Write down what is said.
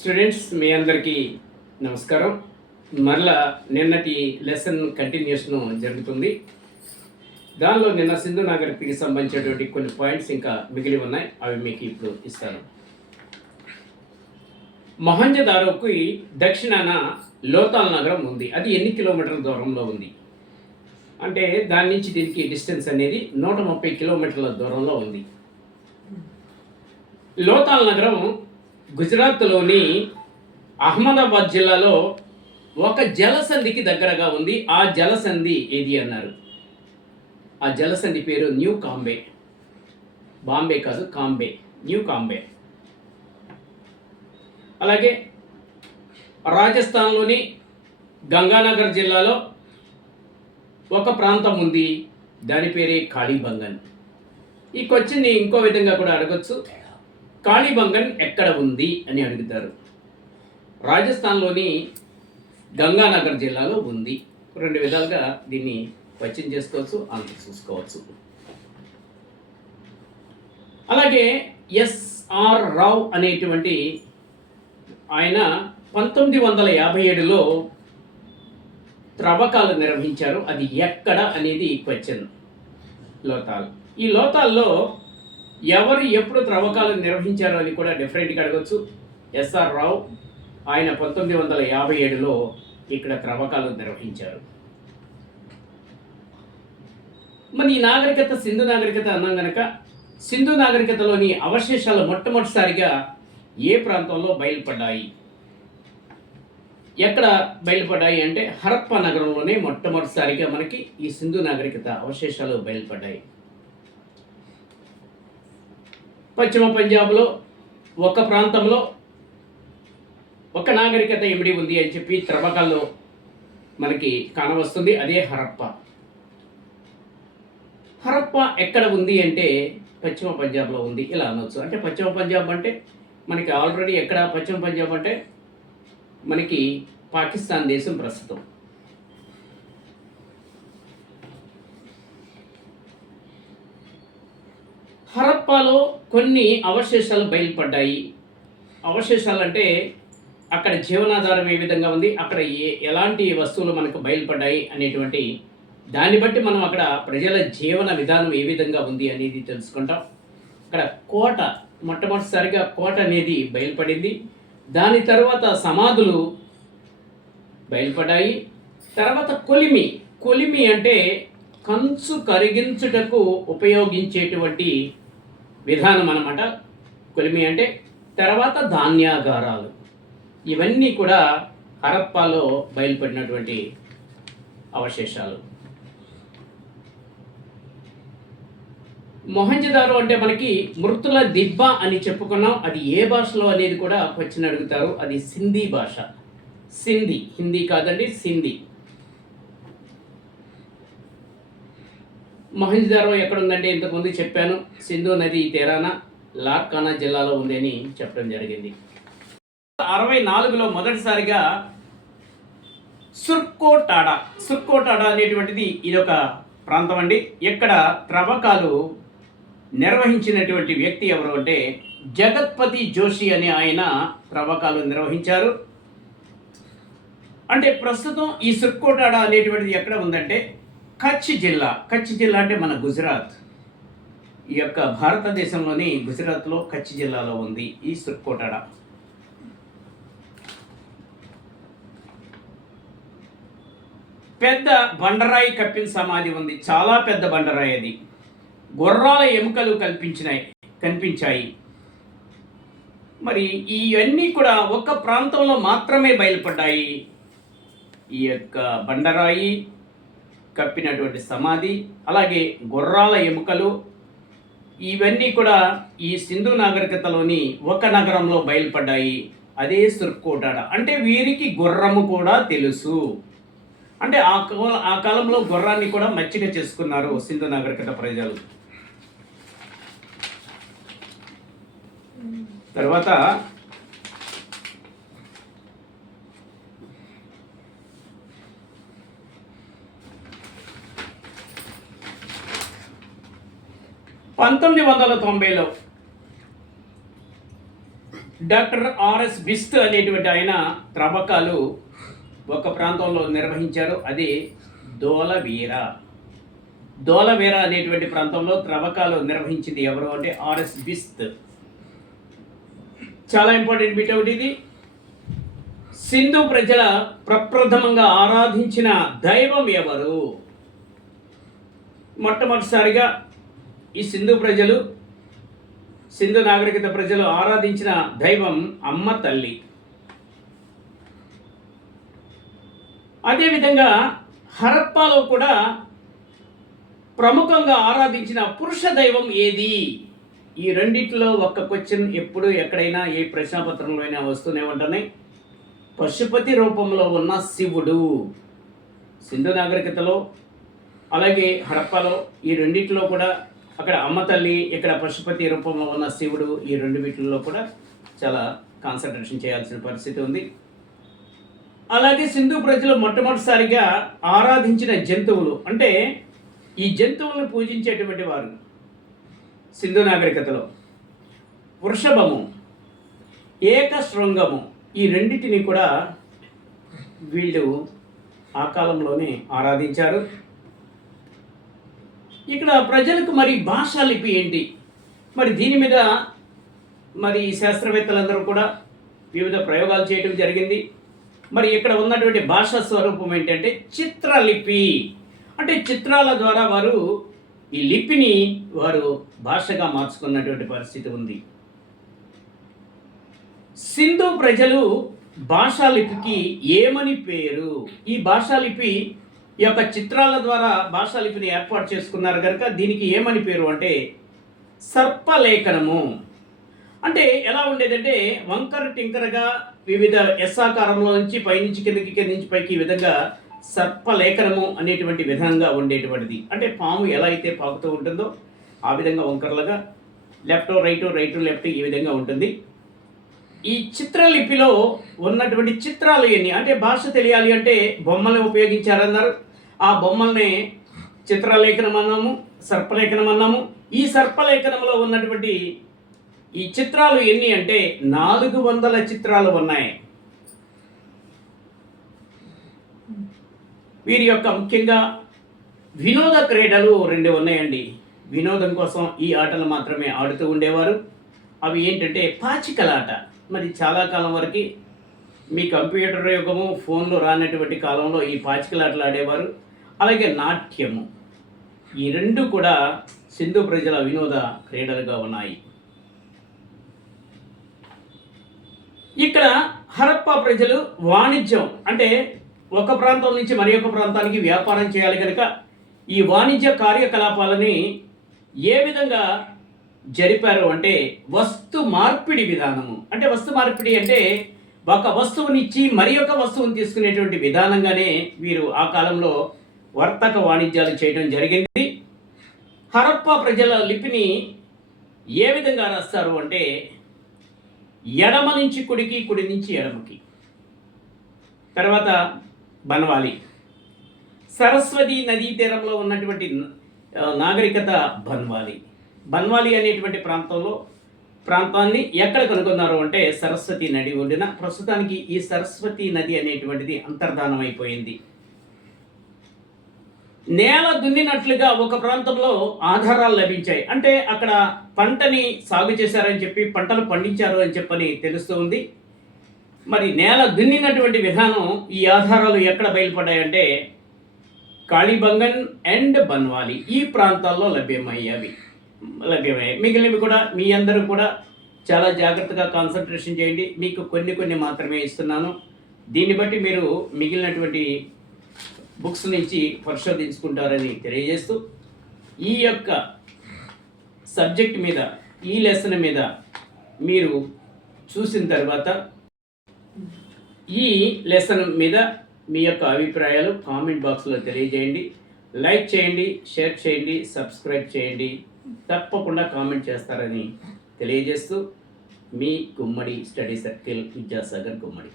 Students మీ అందరికీ నమస్కారం. మరలా నిన్నటి లెసన్ కంటిన్యూషన్ జరుగుతుంది. దానిలో నిన్న సింధు నాగరికతకి సంబంధించినటువంటి కొన్ని పాయింట్స్ ఇంకా మిగిలి ఉన్నాయి. అవి మీకు ఇప్పుడు ఇస్తాను. మొహంజదారోకి దక్షిణాన లోతాల్ నగరం ఉంది. అది ఎన్ని కిలోమీటర్ల దూరంలో ఉంది అంటే దాని నుంచి దీనికి డిస్టెన్స్ అనేది 130 కిలోమీటర్ల దూరంలో ఉంది. లోతాల్ నగరం గుజరాత్లోని అహ్మదాబాద్ జిల్లాలో ఒక జలసంధికి దగ్గరగా ఉంది. ఆ జలసంధి ఏది అన్నారు? ఆ జలసంధి పేరు న్యూ కాంబే. బాంబే కాదు, కాంబే, న్యూ కాంబే. అలాగే రాజస్థాన్లోని గంగానగర్ జిల్లాలో ఒక ప్రాంతం ఉంది, దాని పేరే కాళీబంగన్. ఈ క్వశ్చన్ని ఇంకో విధంగా కూడా అడగచ్చు. కాళీబంగన్ ఎక్కడ ఉంది అని అడుగుతారు. రాజస్థాన్లోని గంగానగర్ జిల్లాలో ఉంది. రెండు విధాలుగా దీన్ని క్వశ్చన్ చేసుకోవచ్చు, ఆన్సర్ చూసుకోవచ్చు. అలాగే ఎస్ఆర్ రావ్ అనేటువంటి ఆయన 1957లో త్రవ్వకాలు నిర్వహించారు. అది ఎక్కడ అనేది క్వశ్చన్. లోతాల్. ఈ లోతాల్లో ఎవరు ఎప్పుడు త్రవ్వకాలు నిర్వహించారు అని కూడా డిఫరెంట్గా అడగచ్చు. ఎస్ఆర్ రావ్ ఆయన 1957లో ఇక్కడ త్రవ్వకాలు నిర్వహించారు. మరి ఈ నాగరికత సింధు నాగరికత అన్నాం కనుక సింధు నాగరికతలోని అవశేషాలు మొట్టమొదటిసారిగా ఏ ప్రాంతంలో బయలుపడ్డాయి? ఎక్కడ బయలుపడ్డాయి అంటే హరప్ప నగరంలోనే మొట్టమొదటిసారిగా మనకి ఈ సింధు నాగరికత అవశేషాలు బయలుపడ్డాయి. పశ్చిమ పంజాబ్లో ఒక ప్రాంతంలో ఒక నాగరికత ఇమిడి ఉంది అని చెప్పి త్రవ్వకాల్లో మనకి కానవస్తుంది. అదే హరప్ప. హరప్ప ఎక్కడ ఉంది అంటే పశ్చిమ పంజాబ్లో ఉంది. ఇలా అనవచ్చు. అంటే పశ్చిమ పంజాబ్ అంటే మనకి ఆల్రెడీ ఎక్కడ పశ్చిమ పంజాబ్ అంటే మనకి పాకిస్తాన్ దేశం ప్రస్తుతం. హరప్పాలో కొన్ని అవశేషాలు బయలుపడ్డాయి. అవశేషాలు అంటే అక్కడ జీవనాధారం ఏ విధంగా ఉంది, అక్కడ ఎలాంటి వస్తువులు మనకు బయలుపడ్డాయి అనేటువంటి దాన్ని బట్టి మనం అక్కడ ప్రజల జీవన విధానం ఏ విధంగా ఉంది అనేది తెలుసుకుంటాం. అక్కడ కోట, మొట్టమొదటిసారిగా కోట అనేది బయలుపడింది. దాని తర్వాత సమాధులు బయలుపడ్డాయి. తర్వాత కొలిమి. కొలిమి అంటే కంచు కరిగించుటకు ఉపయోగించేటువంటి విధానం అన్నమాట కొలిమి అంటే. తర్వాత ధాన్యాగారాలు. ఇవన్నీ కూడా హరప్పాలో బయలుపడినటువంటి అవశేషాలు. మొహంజదారో అంటే మనకి మృతుల దిబ్బ అని చెప్పుకున్నాం. అది ఏ భాషలో అనేది కూడా క్వశ్చన్ అడుగుతారు. అది సింధీ భాష. సింధీ, హిందీ కాదండి, సింధీ. మొహంజదారో ఎక్కడ ఉందంటే ఇంతకుముందు చెప్పాను, సింధు నది తీరాన లార్కానా జిల్లాలో ఉంది అని చెప్పడం జరిగింది. 64లో మొదటిసారిగా సుర్కోటాడా అనేటువంటిది ఇదొక ప్రాంతం అండి. ఇక్కడ త్రవ్వకాలు నిర్వహించినటువంటి వ్యక్తి ఎవరు అంటే జగత్పతి జోషి అనే ఆయన త్రవ్వకాలు నిర్వహించారు. అంటే ప్రస్తుతం ఈ సుర్కోటాడా అనేటువంటిది ఎక్కడ ఉందంటే కచ్ జిల్లా. కచ్ జిల్లా అంటే మన గుజరాత్. ఈ యొక్క భారతదేశంలోని గుజరాత్లో కచ్ జిల్లాలో ఉంది ఈ సుర్కోటాడా. పెద్ద బండరాయి కప్పిన సమాధి ఉంది. చాలా పెద్ద బండరాయి అది. గుర్రాల ఎముకలు కనిపించాయి. మరి ఇవన్నీ కూడా ఒక ప్రాంతంలో మాత్రమే బయలుపడ్డాయి. ఈ యొక్క బండరాయి కప్పినటువంటి సమాధి, అలాగే గుర్రాల ఎముకలు, ఇవన్నీ కూడా ఈ సింధు నాగరికతలోని ఒక నగరంలో బయలుపడ్డాయి. అదే సుర్కోటాడా. అంటే వీరికి గుర్రము కూడా తెలుసు. అంటే ఆ కాలంలో గుర్రాన్ని కూడా మచ్చిక చేసుకున్నారు సింధు నాగరికత ప్రజలు. తర్వాత ,1990లో డాక్టర్ ఆర్ఎస్ బిస్ట్ అనేటువంటి ఆయన త్రవ్వకాలు ఒక ప్రాంతంలో నిర్వహించారు. అది దోలవీర. దోలవీర అనేటువంటి ప్రాంతంలో త్రవ్వకాలు నిర్వహించింది ఎవరు అంటే ఆర్ఎస్ బిస్ట్. చాలా ఇంపార్టెంట్ బిట్ ఒకటి ఇది. సింధు ప్రజల ప్రప్రథమంగా ఆరాధించిన దైవం ఎవరు? మొట్టమొదటిసారిగా ఈ సింధు నాగరికత ప్రజలు ఆరాధించిన దైవం అమ్మ తల్లి. అదేవిధంగా హరప్పాలో కూడా ప్రముఖంగా ఆరాధించిన పురుష దైవం ఏది? ఈ రెండిట్లో ఒక్క క్వశ్చన్ ఎప్పుడు ఎక్కడైనా ఏ ప్రశ్నాపత్రంలో అయినా వస్తూనే ఉంటున్నాయి. పశుపతి రూపంలో ఉన్న శివుడు సింధు నాగరికతలో, అలాగే హరప్పాలో, ఈ రెండిట్లో కూడా అక్కడ అమ్మ తల్లి, ఇక్కడ పశుపతి రూపంలో ఉన్న శివుడు, ఈ రెండు వీటిల్లో కూడా చాలా కాన్సన్ట్రేషన్ చేయాల్సిన పరిస్థితి ఉంది. అలాగే సింధు ప్రజలు మొట్టమొదటిసారిగా ఆరాధించిన జంతువులు, అంటే ఈ జంతువులను పూజించేటువంటి వారు సింధు నాగరికతలో వృషభము, ఏకశృంగము, ఈ రెండింటిని కూడా వీళ్ళు ఆ కాలంలోనే ఆరాధించారు. ఇక్కడ ప్రజలకు మరి భాషా లిపి ఏంటి? మరి దీని మీద మరి శాస్త్రవేత్తలందరూ కూడా వివిధ ప్రయోగాలు చేయడం జరిగింది. మరి ఇక్కడ ఉన్నటువంటి భాషా స్వరూపం ఏంటంటే చిత్రలిపి. అంటే చిత్రాల ద్వారా వారు ఈ లిపిని వారు భాషగా మార్చుకున్నటువంటి పరిస్థితి ఉంది. సింధు ప్రజలు భాషాలిపికి ఏమని పేరు? ఈ భాషాలిపి ఈ యొక్క చిత్రాల ద్వారా భాషాలిపిని ఏర్పాటు చేసుకున్నారు కనుక దీనికి ఏమని పేరు అంటే సర్పలేఖనము. అంటే ఎలా ఉండేదంటే వంకర టింకరగా వివిధ ఎస్సాకారంలో నుంచి పైనుంచి కిందకి, కింద నుంచి పైకి ఈ విధంగా సర్పలేఖనము అనేటువంటి విధంగా ఉండేటువంటిది. అంటే పాము ఎలా అయితే పాకుతూ ఉంటుందో ఆ విధంగా వంకరలుగా లెఫ్ట్ రైట్ లెఫ్ట్ ఈ విధంగా ఉంటుంది. ఈ చిత్రలిపిలో ఉన్నటువంటి చిత్రాలు ఎన్ని అంటే భాష తెలియాలి అంటే బొమ్మల్ని ఉపయోగించారన్నారు. ఆ బొమ్మల్ని చిత్రలేఖనం అన్నాము, సర్పలేఖనం అన్నాము. ఈ సర్పలేఖనంలో ఉన్నటువంటి ఈ చిత్రాలు ఎన్ని అంటే 400 చిత్రాలు ఉన్నాయి. వీరి యొక్క ముఖ్యంగా వినోద క్రీడలు 2 ఉన్నాయండి. వినోదం కోసం ఈ ఆటలు మాత్రమే ఆడుతూ ఉండేవారు. అవి ఏంటంటే పాచికలాట. మరి చాలా కాలం వరకు మీ కంప్యూటర్ యుగము, ఫోన్లు రానటువంటి కాలంలో ఈ పాచికలాటలు ఆడేవారు. అలాగే నాట్యము, ఈ 2 కూడా సింధు ప్రజల వినోద క్రీడలుగా ఉన్నాయి. ఇక్కడ హరప్పా ప్రజలు వాణిజ్యం, అంటే ఒక ప్రాంతం నుంచి మరి ఒక ప్రాంతానికి వ్యాపారం చేయాలి కనుక ఈ వాణిజ్య కార్యకలాపాలని ఏ విధంగా జరిపారు అంటే వస్తు మార్పిడి విధానము. అంటే వస్తు మార్పిడి అంటే ఒక వస్తువునిచ్చి మరి ఒక వస్తువుని తీసుకునేటువంటి విధానంగానే వీరు ఆ కాలంలో వర్తక వాణిజ్యాలు చేయడం జరిగింది. హరప్పా ప్రజల లిపిని ఏ విధంగా రాస్తారు అంటే ఎడమ నుంచి కుడికి, కుడి నుంచి ఎడమకి. తర్వాత బన్వాలి, సరస్వతి నదీ తీరంలో ఉన్నటువంటి నాగరికత బన్వాలి అనేటువంటి ప్రాంతాన్ని ఎక్కడ కనుగొన్నారు అంటే సరస్వతి నది ఒడ్డున. ప్రస్తుతానికి ఈ సరస్వతి నది అనేటువంటిది అంతర్ధానం అయిపోయింది. నేల దున్నినట్లుగా ఒక ప్రాంతంలో ఆధారాలు లభించాయి. అంటే అక్కడ పంటని సాగు చేశారని చెప్పి, పంటలు పండించారు అని చెప్పని తెలుస్తూ ఉంది. మరి నేల దున్నినటువంటి విధానం ఈ ఆధారాలు ఎక్కడ బయలుపడ్డాయంటే కాళీబంగన్ అండ్ బన్వాలి ఈ ప్రాంతాల్లో లభ్యమయ్యాయి. మిగిలినవి కూడా మీ అందరూ కూడా చాలా జాగ్రత్తగా కాన్సన్ట్రేషన్ చేయండి. మీకు కొన్ని మాత్రమే ఇస్తున్నాను. దీన్ని బట్టి మీరు మిగిలినటువంటి బుక్స్ నుంచి పరిశోధించుకుంటారని తెలియజేస్తూ ఈ యొక్క సబ్జెక్ట్ మీద, ఈ లెసన్ మీద మీరు చూసిన తర్వాత ఈ లెసన్ మీద మీ యొక్క అభిప్రాయాలు కామెంట్ బాక్స్లో తెలియజేయండి. లైక్ చేయండి, షేర్ చేయండి, సబ్స్క్రైబ్ చేయండి. తప్పకుండా కామెంట్ చేస్తారని తెలియజేస్తూ మీ గుమ్మడి స్టడీ సర్కిల్ విద్యాసాగర్ గుమ్మడి.